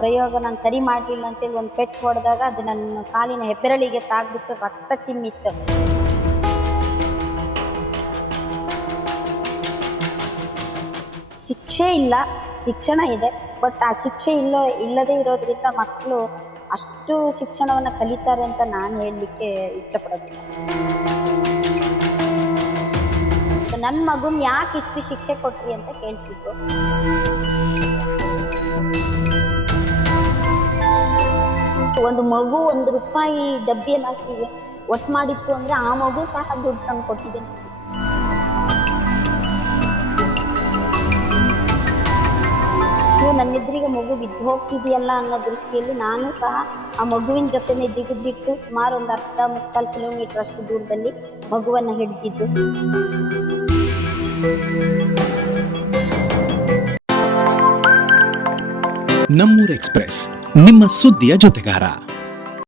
ಪ್ರಯೋಗ ನಾನು ಸರಿ ಮಾಡಲಿಲ್ಲ ಅಂತೇಳಿ ಒಂದು ಪೆಟ್ಟು ಹೊಡೆದಾಗ ಅದು ನನ್ನ ಕಾಲಿನ ಹೆಬ್ಬೆರಳಿಗೆ ತಾಗ್ಬಿಟ್ಟು ರಕ್ತ ಚಿಮ್ಮಿತ್ತು. ಶಿಕ್ಷೆ ಇಲ್ಲ, ಶಿಕ್ಷಣ ಇದೆ. ಬಟ್ ಆ ಶಿಕ್ಷೆ ಇಲ್ಲದೇ ಇರೋದ್ರಿಂದ ಮಕ್ಕಳು ಅಷ್ಟು ಶಿಕ್ಷಣವನ್ನು ಕಲಿತಾರೆ ಅಂತ ನಾನು ಹೇಳಲಿಕ್ಕೆ ಇಷ್ಟಪಡೋದಿಲ್ಲ. ನನ್ನ ಮಗುನ ಯಾಕೆ ಇಷ್ಟು ಶಿಕ್ಷೆ ಕೊಟ್ರಿ ಅಂತ ಕೇಳ್ತಿದ್ರು. ಒಂದು ಮಗು ₹1 ಡಬ್ಬಿಯನ್ನು ಹಾಕಿ ಒಟ್ಟು ಮಾಡಿತ್ತು ಅಂದರೆ ಆ ಮಗು ಸಹ ದುಡ್ಡು ತಂದು ಕೊಟ್ಟಿದ್ದೇನೆ. ನನ್ನೆದುರಿಗೆ ಮಗು ಬಿದ್ದು ಹೋಗ್ತಿದೆಯಲ್ಲ ಅನ್ನೋ ದೃಷ್ಟಿಯಲ್ಲಿ ನಾನು ಸಹ ಆ ಮಗುವಿನ ಜೊತೆನೆ ಜಿಗಿದ್ಬಿಟ್ಟು ಸುಮಾರು ಒಂದು 30-40 ಕಿಲೋಮೀಟರ್ ಅಷ್ಟು ದೂರದಲ್ಲಿ ಮಗುವನ್ನು ಹಿಡಿದಿದ್ದು. ನಮ್ಮೂರು ಎಕ್ಸ್‌ಪ್ರೆಸ್, ನಿಮ್ಮ ಸುದ್ದಿಯ ಜೊತೆಗಾರ.